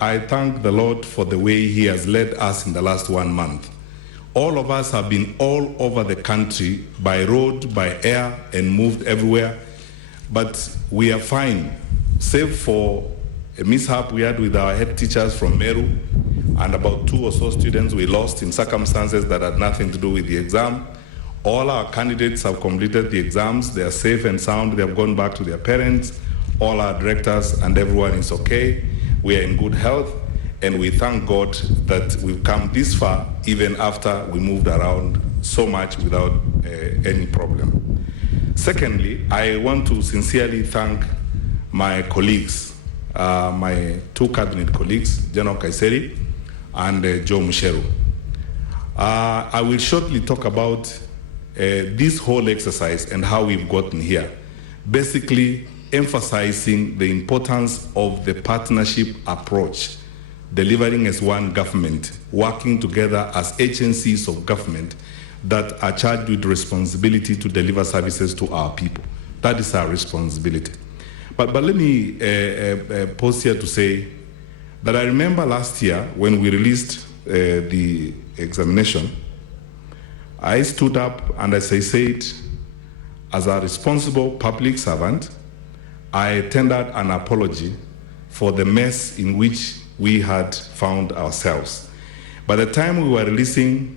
I thank the Lord for the way He has led us in the last 1 month. All of us have been all over the country, by road, by air, and moved everywhere. But we are fine, save for a mishap we had with our head teachers from Meru, and about 2 or so students we lost in circumstances that had nothing to do with the exam. All our candidates have completed the exams. They are safe and sound. They have gone back to their parents. All our directors and everyone is okay. We are in good health, and we thank God that we've come this far, even after we moved around so much without any problem. Secondly, I want to sincerely thank my colleagues, my 2 cabinet colleagues, General Kaiseri and Joe Musheru. I will shortly talk about this whole exercise and how we've gotten here, basically emphasizing the importance of the partnership approach, delivering as one government, working together as agencies of government that are charged with responsibility to deliver services to our people. That is our responsibility. But let me pause here to say that I remember last year when we released the examination, I stood up and as I said, as a responsible public servant, I tendered an apology for the mess in which we had found ourselves. By the time we were releasing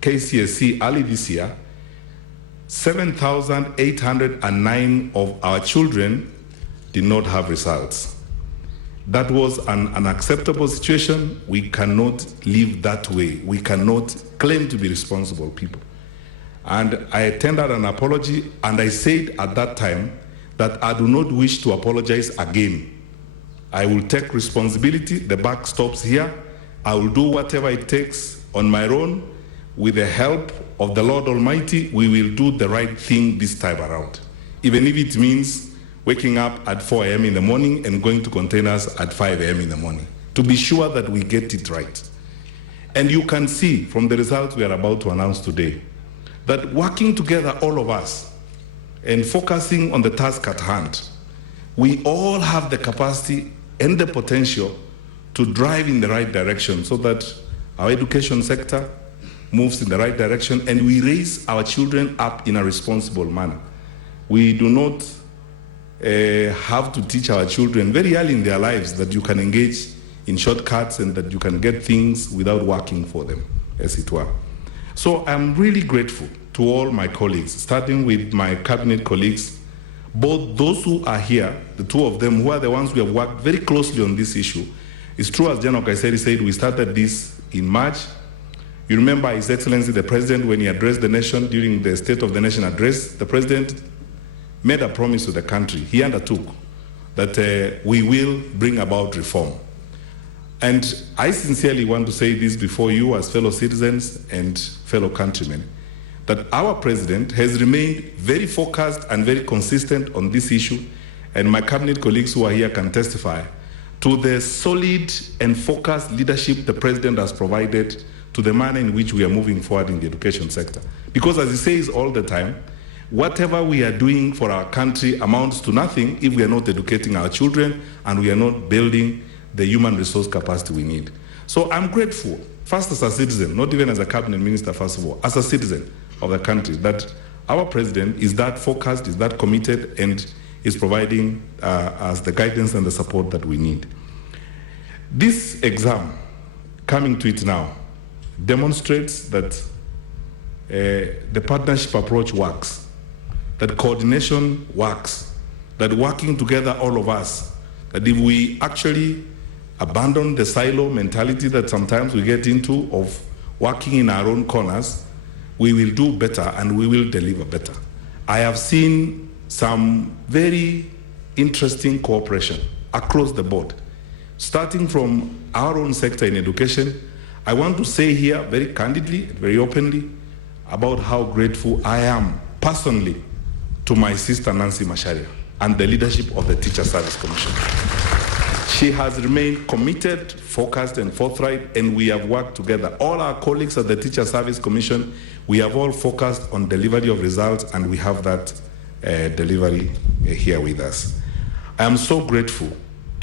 KCSE early this year, 7,809 of our children did not have results. That was an unacceptable situation. We cannot live that way. We cannot claim to be responsible people. And I tendered an apology, and I said at that time that I do not wish to apologize again. I will take responsibility. The buck stops here. I will do whatever it takes on my own. With the help of the Lord Almighty, we will do the right thing this time around, even if it means waking up at 4 a.m. in the morning and going to containers at 5 a.m. in the morning, to be sure that we get it right. And you can see from the results we are about to announce today, that working together, all of us, and focusing on the task at hand, we all have the capacity and the potential to drive in the right direction so that our education sector moves in the right direction and we raise our children up in a responsible manner. We do not have to teach our children very early in their lives that you can engage in shortcuts and that you can get things without working for them, as it were. So I'm really grateful to all my colleagues, starting with my cabinet colleagues, both those who are here, the 2 of them, who are the ones who have worked very closely on this issue. It's true, as General Kaiseri said, we started this in March. You remember His Excellency the President, when he addressed the nation during the State of the Nation address, the President made a promise to the country. He undertook that we will bring about reform. And I sincerely want to say this before you as fellow citizens and fellow countrymen, that our President has remained very focused and very consistent on this issue, and my cabinet colleagues who are here can testify to the solid and focused leadership the President has provided to the manner in which we are moving forward in the education sector. Because as he says all the time, whatever we are doing for our country amounts to nothing if we are not educating our children and we are not building the human resource capacity we need. So I'm grateful, first as a citizen, not even as a cabinet minister, first of all, as a citizen of the country, that our President is that focused, is that committed, and is providing us the guidance and the support that we need. This exam, coming to it now, demonstrates that the partnership approach works, that coordination works, that working together, all of us, that if we actually abandon the silo mentality that sometimes we get into of working in our own corners, we will do better and we will deliver better. I have seen some very interesting cooperation across the board, starting from our own sector in education. I want to say here very candidly, very openly, about how grateful I am personally to my sister Nancy Macharia and the leadership of the Teacher Service Commission. She has remained committed, focused, and forthright, and we have worked together. All our colleagues at the Teacher Service Commission, we have all focused on delivery of results, and we have that delivery here with us. I am so grateful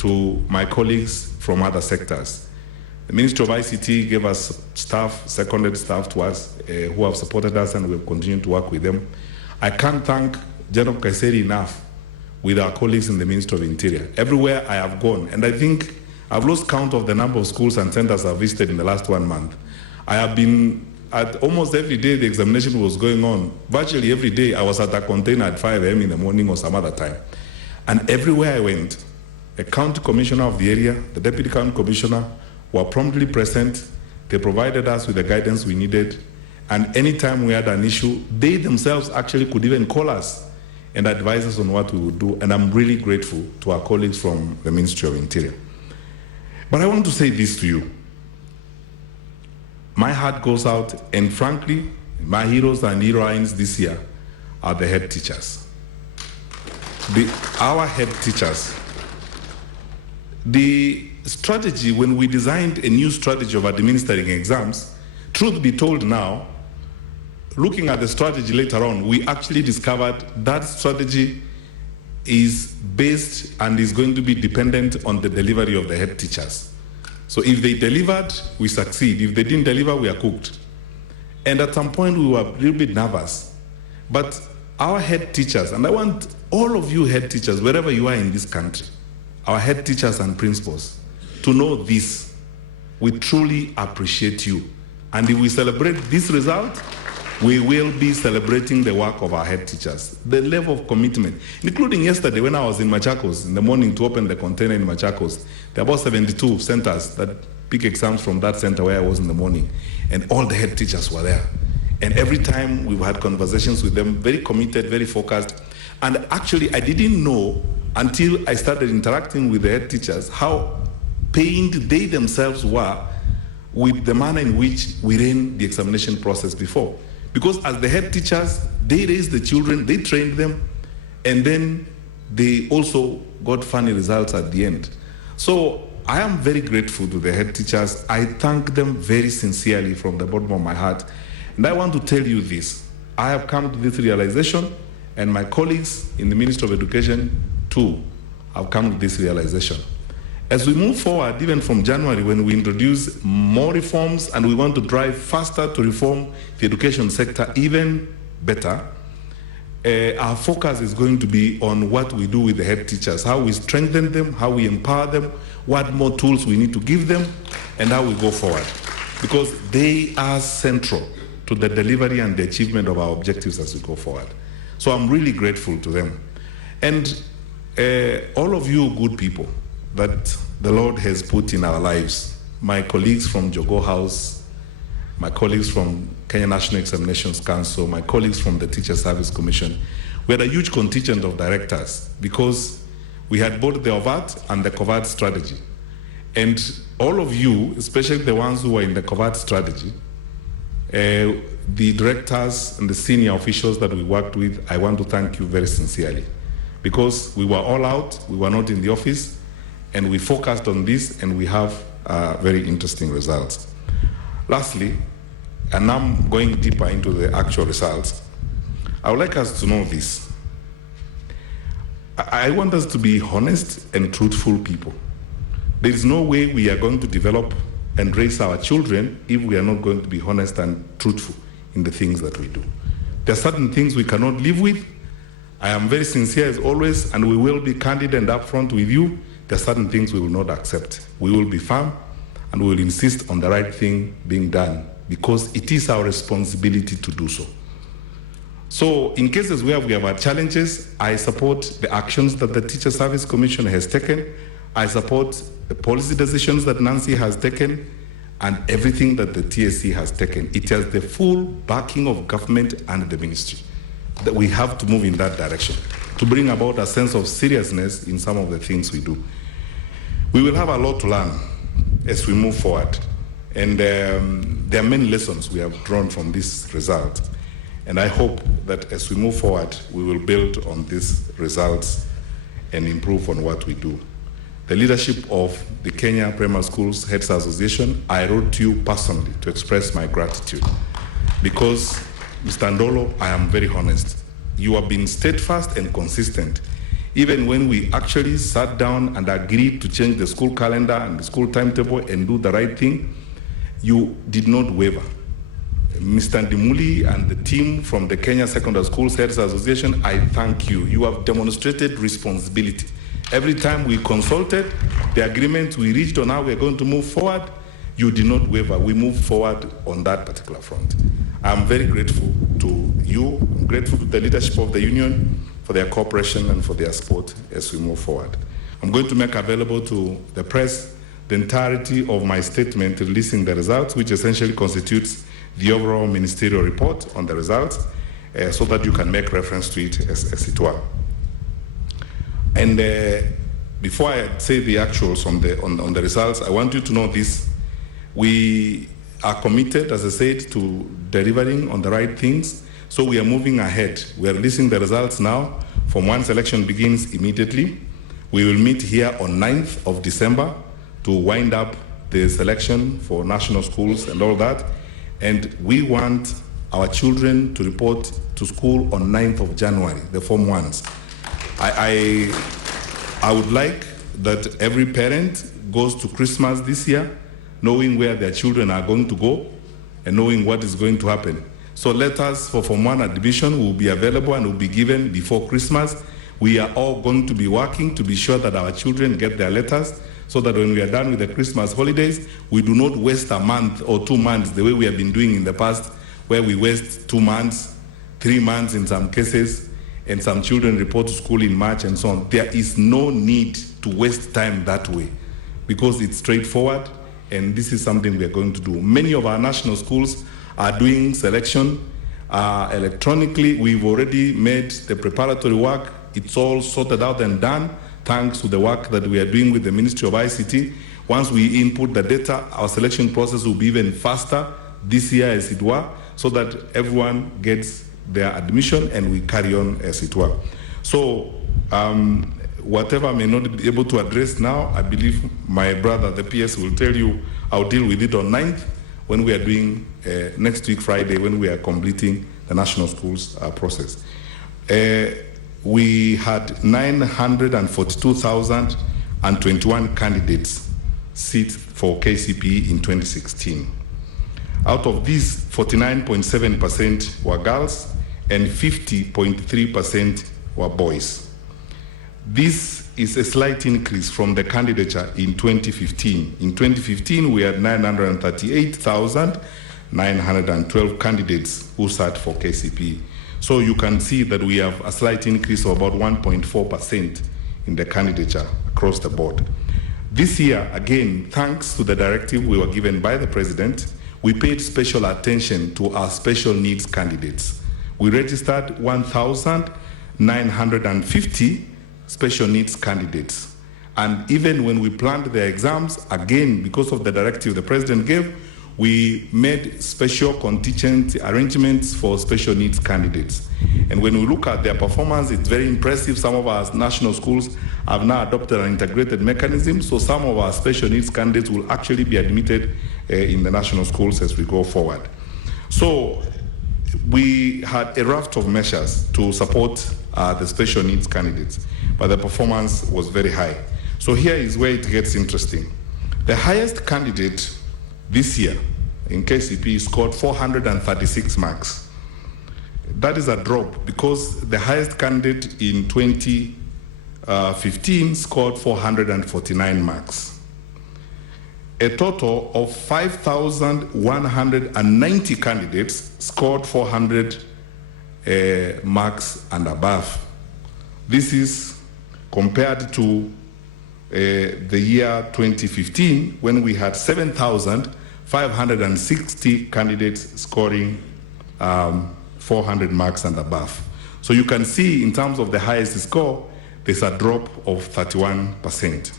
to my colleagues from other sectors. The Ministry of ICT gave us staff, seconded staff to us, who have supported us, and we'll continue to work with them. I can't thank General Kaiseri enough with our colleagues in the Ministry of Interior. Everywhere I have gone, and I think I've lost count of the number of schools and centers I've visited in the last 1 month. I have been at almost every day the examination was going on. Virtually every day I was at a container at 5 a.m. in the morning or some other time. And everywhere I went, the county commissioner of the area, the deputy county commissioner were promptly present. They provided us with the guidance we needed. And anytime we had an issue, they themselves actually could even call us and advise us on what we would do. And I'm really grateful to our colleagues from the Ministry of Interior. But I want to say this to you. My heart goes out, and frankly, my heroes and heroines this year are the head teachers. Our head teachers. The strategy, when we designed a new strategy of administering exams, truth be told now, looking at the strategy later on, we actually discovered that strategy is based and is going to be dependent on the delivery of the head teachers. So if they delivered, we succeed. If they didn't deliver, we are cooked. And at some point, we were a little bit nervous. But our head teachers, and I want all of you head teachers, wherever you are in this country, our head teachers and principals, to know this. We truly appreciate you. And if we celebrate this result, we will be celebrating the work of our head teachers. The level of commitment, including yesterday when I was in Machakos in the morning to open the container in Machakos, there are about 72 centers that pick exams from that center where I was in the morning, and all the head teachers were there. And every time we've had conversations with them, very committed, very focused. And actually, I didn't know until I started interacting with the head teachers how pained they themselves were with the manner in which we ran the examination process before. Because as the head teachers, they raised the children, they trained them, and then they also got funny results at the end. So I am very grateful to the head teachers. I thank them very sincerely from the bottom of my heart. And I want to tell you this. I have come to this realization, and my colleagues in the Ministry of Education too have come to this realization. As we move forward, even from January, when we introduce more reforms and we want to drive faster to reform the education sector even better, our focus is going to be on what we do with the head teachers, how we strengthen them, how we empower them, what more tools we need to give them, and how we go forward. Because they are central to the delivery and the achievement of our objectives as we go forward. So I'm really grateful to them. And all of you good people that the Lord has put in our lives, my colleagues from Jogo House, my colleagues from Kenya National Examinations Council, my colleagues from the Teacher Service Commission, we had a huge contingent of directors because we had both the overt and the covert strategy. And all of you, especially the ones who were in the covert strategy, the directors and the senior officials that we worked with, I want to thank you very sincerely. Because we were all out, we were not in the office, and we focused on this, and we have very interesting results. Lastly, and I'm going deeper into the actual results, I would like us to know this. I want us to be honest and truthful people. There is no way we are going to develop and raise our children if we are not going to be honest and truthful in the things that we do. There are certain things we cannot live with. I am very sincere as always, and we will be candid and upfront with you. There are certain things we will not accept. We will be firm, and we will insist on the right thing being done because it is our responsibility to do so. So in cases where we have had challenges, I support the actions that the Teacher Service Commission has taken. I support the policy decisions that Nancy has taken and everything that the TSC has taken. It has the full backing of government and the ministry. That we have to move in that direction to bring about a sense of seriousness in some of the things we do. We will have a lot to learn as we move forward. And there are many lessons we have drawn from this result. And I hope that as we move forward, we will build on these results and improve on what we do. The leadership of the Kenya Primary Schools Heads Association, I wrote to you personally to express my gratitude. Because, Mr. Ndolo, I am very honest. You have been steadfast and consistent Even when we actually sat down and agreed to change the school calendar and the school timetable and do the right thing, you did not waver. Mr. Ndimuli and the team from the Kenya Secondary Schools Heads Association, I thank you. You have demonstrated responsibility. Every time we consulted, the agreement we reached on how we're going to move forward, you did not waver. We moved forward on that particular front. I'm very grateful to you. I'm grateful to the leadership of the union for their cooperation and for their support as we move forward. I'm going to make available to the press the entirety of my statement releasing the results, which essentially constitutes the overall ministerial report on the results, so that you can make reference to it as it were. And before I say the actuals on the results, I want you to know this. We are committed, as I said, to delivering on the right things. So we are moving ahead. We are releasing the results now. From once election begins immediately, we will meet here on 9th of December to wind up the selection for national schools and all that. And we want our children to report to school on 9th of January, the Form 1s. I would like that every parent goes to Christmas this year knowing where their children are going to go and knowing what is going to happen. So letters for Form 1 admission will be available and will be given before Christmas. We are all going to be working to be sure that our children get their letters, so that when we are done with the Christmas holidays, we do not waste a month or 2 months the way we have been doing in the past, where we waste 2 months, 3 months in some cases, and some children report to school in March and so on. There is no need to waste time that way, because it's straightforward, and this is something we are going to do. Many of our national schools are doing selection electronically. We've already made the preparatory work. It's all sorted out and done, thanks to the work that we are doing with the Ministry of ICT. Once we input the data, our selection process will be even faster this year, as it were, so that everyone gets their admission and we carry on as it were. So whatever I may not be able to address now, I believe my brother, the PS, will tell you I'll deal with it on 9th, when we are doing next week Friday, when we are completing the national schools process. We had 942,021 candidates sit for KCPE in 2016. Out of these, 49.7% were girls and 50.3% were boys. This is a slight increase from the candidature in 2015. In 2015, we had 938,912 candidates who sat for KCPE. So you can see that we have a slight increase of about 1.4% in the candidature across the board. This year, again, thanks to the directive we were given by the President, we paid special attention to our special needs candidates. We registered 1,950 special needs candidates. And even when we planned their exams, again, because of the directive the President gave, we made special contingent arrangements for special needs candidates. And when we look at their performance, it's very impressive. Some of our national schools have now adopted an integrated mechanism, so some of our special needs candidates will actually be admitted in the national schools as we go forward. So we had a raft of measures to support the special needs candidates, but the performance was very high. So here is where it gets interesting. The highest candidate this year in KCPE scored 436 marks. That is a drop, because the highest candidate in 2015 scored 449 marks. A total of 5,190 candidates scored 400 marks and above. This is compared to the year 2015, when we had 7,560 candidates scoring 400 marks and above. So you can see, in terms of the highest score, there's a drop of 31%.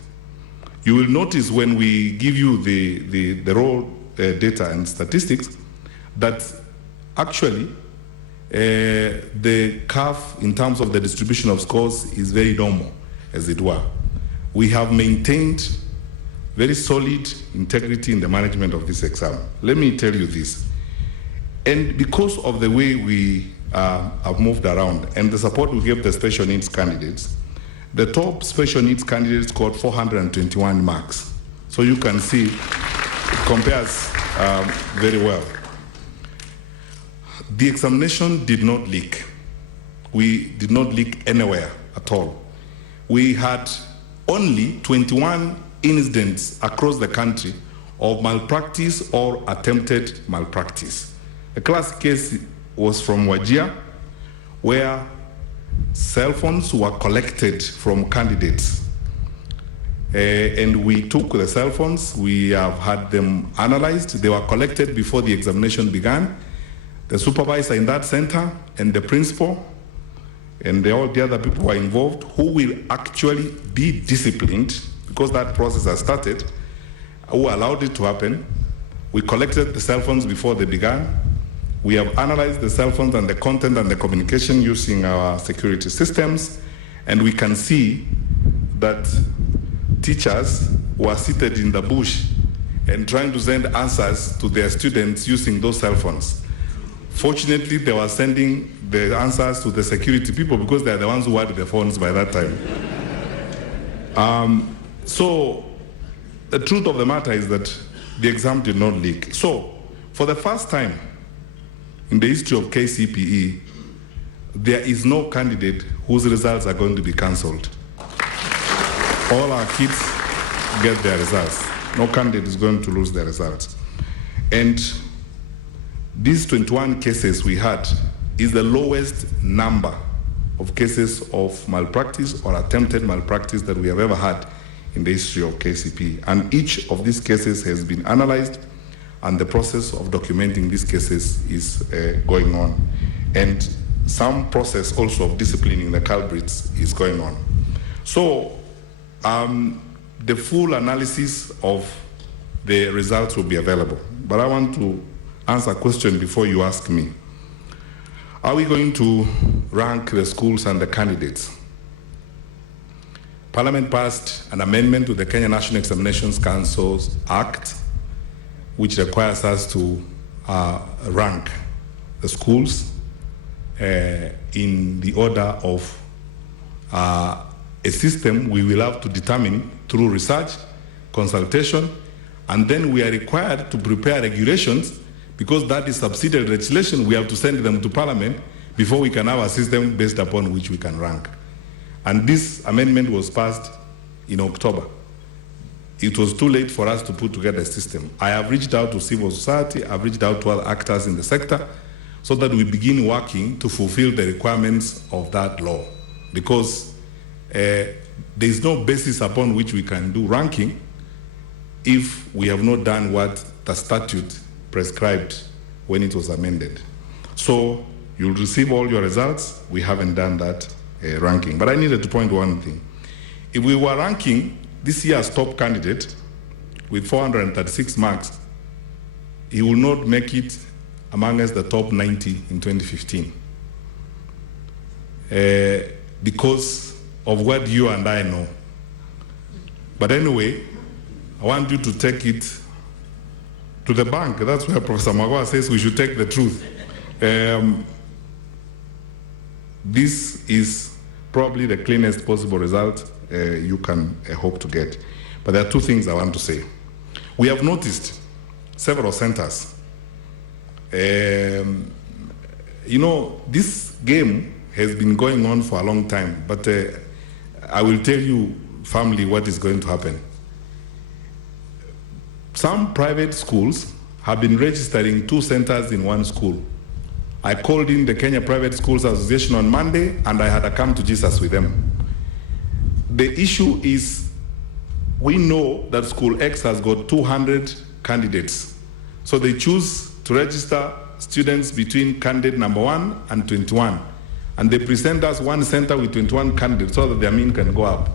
You will notice when we give you the raw data and statistics that actually the curve in terms of the distribution of scores is very normal, as it were. We have maintained very solid integrity in the management of this exam. Let me tell you this. And because of the way we have moved around and the support we gave the special needs candidates, The top special needs candidates scored 421 marks. So you can see it compares very well. The examination did not leak. We did not leak anywhere at all. We had only 21 incidents across the country of malpractice or attempted malpractice. A classic case was from Wajir, where cell phones were collected from candidates. And we took the cell phones, we have had them analyzed. They were collected before the examination began. The supervisor in that center and the principal and all the other people who are involved, who will actually be disciplined because that process has started, who allowed it to happen. We collected the cell phones before they began. We have analyzed the cell phones and the content and the communication using our security systems, and we can see that teachers were seated in the bush and trying to send answers to their students using those cell phones. Fortunately, they were sending the answers to the security people because they are the ones who had the phones by that time. So the truth of the matter is that the exam did not leak. So for the first time in the history of KCPE, there is no candidate whose results are going to be cancelled. All our kids get their results. No candidate is going to lose their results. And these 21 cases we had is the lowest number of cases of malpractice or attempted malpractice that we have ever had in the history of KCPE. And each of these cases has been analyzed, and the process of documenting these cases is going on. And some process also of disciplining the culprits is going on. So the full analysis of the results will be available. But I want to answer a question before you ask me. Are we going to rank the schools and the candidates? Parliament passed an amendment to the Kenya National Examinations Council's Act, which requires us to rank the schools in the order of a system we will have to determine through research, consultation, and then we are required to prepare regulations. Because that is subsidiary legislation, we have to send them to Parliament before we can have a system based upon which we can rank. And this amendment was passed in October. It was too late for us to put together a system. I have reached out to civil society, I've reached out to other actors in the sector, so that we begin working to fulfill the requirements of that law. Because there is no basis upon which we can do ranking if we have not done what the statute prescribed when it was amended. So you'll receive all your results. We haven't done that ranking. But I needed to point one thing. If we were ranking this year's top candidate with 436 marks, he will not make it among us the top 90 in 2015. Because of what you and I know. But anyway, I want you to take it to the bank. That's where Professor Magwa says we should take the truth. This is probably the cleanest possible result you can hope to get. But there are two things I want to say. We have noticed several centers. You know, this game has been going on for a long time, but I will tell you firmly what is going to happen. Some private schools have been registering 2 centers in one school. I called in the Kenya Private Schools Association on Monday, and I had a come to Jesus with them. The issue is, we know that School X has got 200 candidates. So they choose to register students between candidate number 1 and 21. And they present us one center with 21 candidates so that their mean can go up.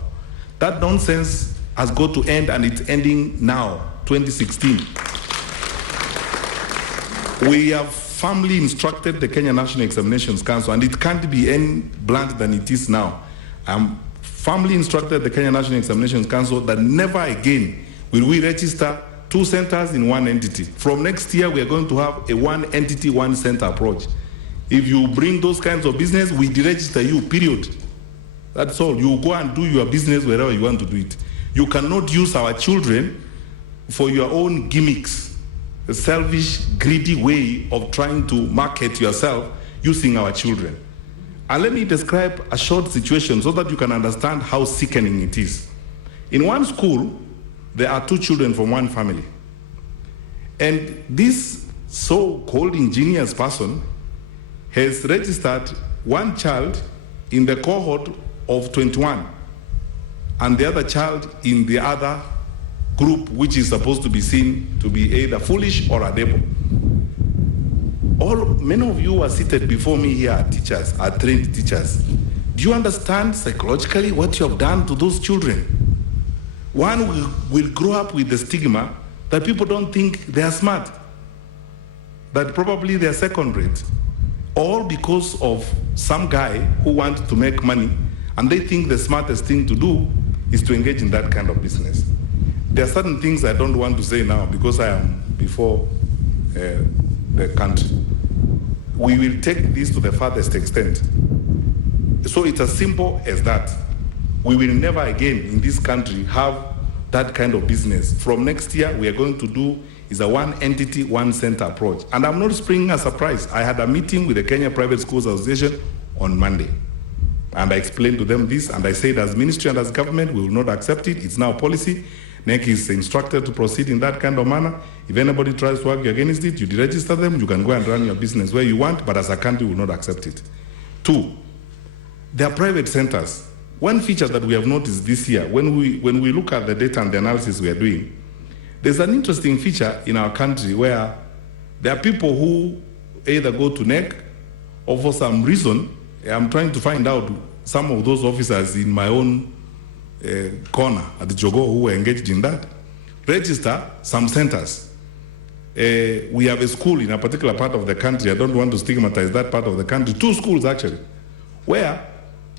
That nonsense has got to end, and it's ending now, 2016. We have firmly instructed the Kenya National Examinations Council, and it can't be any blunt than it is now. Firmly instructed the Kenya National Examinations Council that never again will we register 2 centers in one entity. From next year, we are going to have a one entity, one center approach. If you bring those kinds of business, we deregister you, period. That's all. You go and do your business wherever you want to do it. You cannot use our children for your own gimmicks, a selfish, greedy way of trying to market yourself using our children. And let me describe a short situation so that you can understand how sickening it is. In one school, there are 2 children from one family. And this so-called ingenious person has registered one child in the cohort of 21 and the other child in the other group, which is supposed to be seen to be either foolish or adable. Many of you are seated before me here are teachers, are trained teachers. Do you understand psychologically what you have done to those children? One will grow up with the stigma that people don't think they are smart, that probably they are second rate, all because of some guy who wants to make money and they think the smartest thing to do is to engage in that kind of business. There are certain things I don't want to say now because I am before the country. We will take this to the farthest extent. So it's as simple as that. We will never again in this country have that kind of business. From next year, we are going to do is a one entity, one center approach. And I'm not springing a surprise. I had a meeting with the Kenya Private Schools Association on Monday. And I explained to them this, and I said as ministry and as government, we will not accept it. It's now policy. NEC is instructed to proceed in that kind of manner. If anybody tries to argue against it, you deregister them, you can go and run your business where you want, but as a country, we will not accept it. 2, there are private centers. One feature that we have noticed this year, when we look at the data and the analysis we are doing, there's an interesting feature in our country where there are people who either go to NEC or for some reason, I'm trying to find out some of those officers in my own corner at the Jogo who were engaged in that, register some centers. We have a school in a particular part of the country, I don't want to stigmatize that part of the country, 2 schools actually, where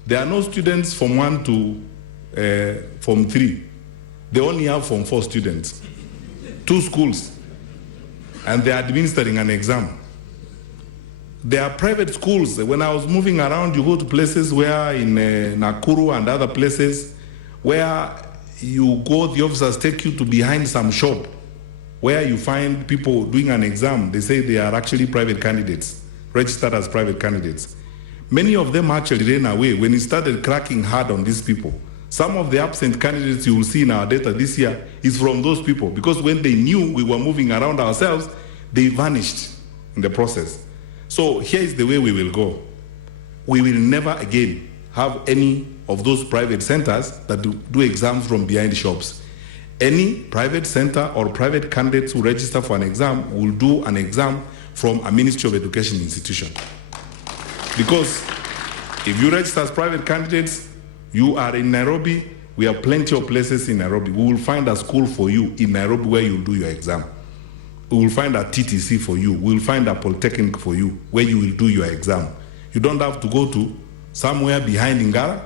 there are no students from 1 to from 3. They only have from 4 students. 2 schools. And they are administering an exam. There are private schools. When I was moving around, you go to places where in Nakuru and other places where you go, the officers take you to behind some shop where you find people doing an exam. They say they are actually private candidates, registered as private candidates. Many of them actually ran away when it started cracking hard on these people. Some of the absent candidates you will see in our data this year is from those people, because when they knew we were moving around ourselves, they vanished in the process. So here is the way we will go. We will never again have any of those private centers that do exams from behind shops. Any private center or private candidates who register for an exam will do an exam from a Ministry of Education institution. Because if you register as private candidates, you are in Nairobi, we have plenty of places in Nairobi. We will find a school for you in Nairobi where you do your exam. We will find a TTC for you. We will find a polytechnic for you where you will do your exam. You don't have to go to somewhere behind Ngara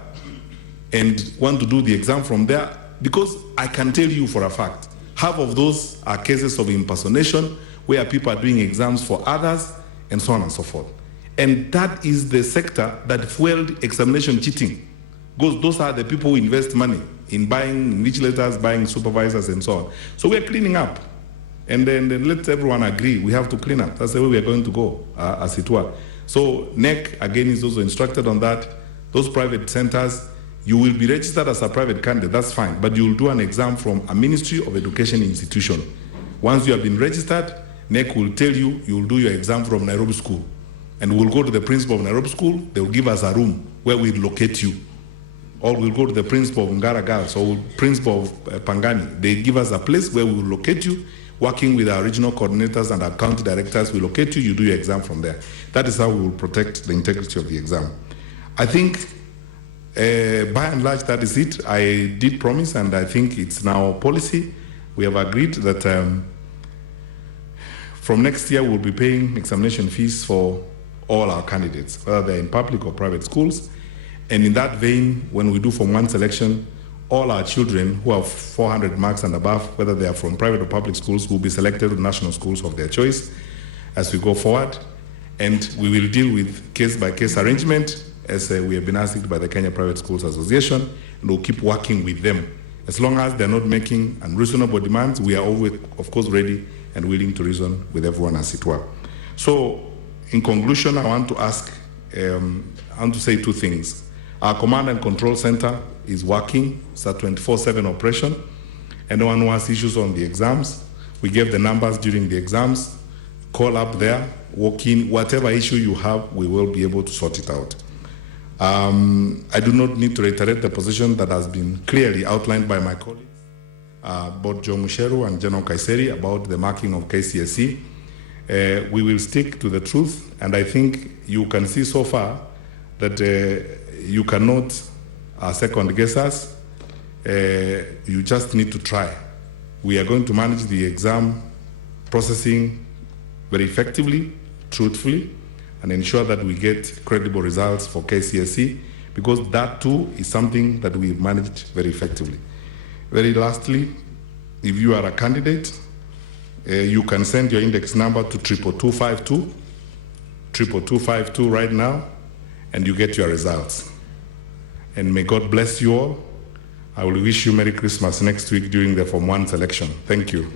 and want to do the exam from there, because I can tell you for a fact, half of those are cases of impersonation where people are doing exams for others and so on and so forth. And that is the sector that fueled examination cheating. Because those are the people who invest money in buying invigilators, buying supervisors, and so on. So we're cleaning up. And then let everyone agree, we have to clean up. That's the way we're going to go, as it were. So NEC, again, is also instructed on that. Those private centers, you will be registered as a private candidate, that's fine, but you will do an exam from a Ministry of Education institution. Once you have been registered, NEC will tell you, you will do your exam from Nairobi School. And we'll go to the principal of Nairobi School, they will give us a room where we'll locate you. Or we'll go to the principal of Ngara Girls or principal of Pangani. They give us a place where we will locate you, working with our regional coordinators and our county directors. We locate you, you do your exam from there. That is how we will protect the integrity of the exam. I think, by and large, that is it. I did promise, and I think it's now policy. We have agreed that from next year, we'll be paying examination fees for all our candidates, whether they're in public or private schools. And in that vein, when we do Form 1 selection, all our children who have 400 marks and above, whether they are from private or public schools, will be selected to national schools of their choice as we go forward. And we will deal with case-by-case arrangement as we have been asked by the Kenya Private Schools Association, and we'll keep working with them. As long as they're not making unreasonable demands, we are always, of course, ready and willing to reason with everyone, as it were. So, in conclusion, I want to say two things. Our command and control center is working. It's a 24/7 operation. Anyone who has issues on the exams, we gave the numbers during the exams. Call up there, walk in. Whatever issue you have, we will be able to sort it out. I do not need to reiterate the position that has been clearly outlined by my colleagues, both Joe Musheru and General Kaiseri, about the marking of KCSE. We will stick to the truth, and I think you can see so far that you cannot second guess us. You just need to try. We are going to manage the exam processing very effectively, truthfully, and ensure that we get credible results for KCSE, because that too is something that we've managed very effectively. Very lastly, if you are a candidate, you can send your index number to 22252, 22252 right now, and you get your results. And may God bless you all. I will wish you Merry Christmas next week during the Form 1 selection. Thank you.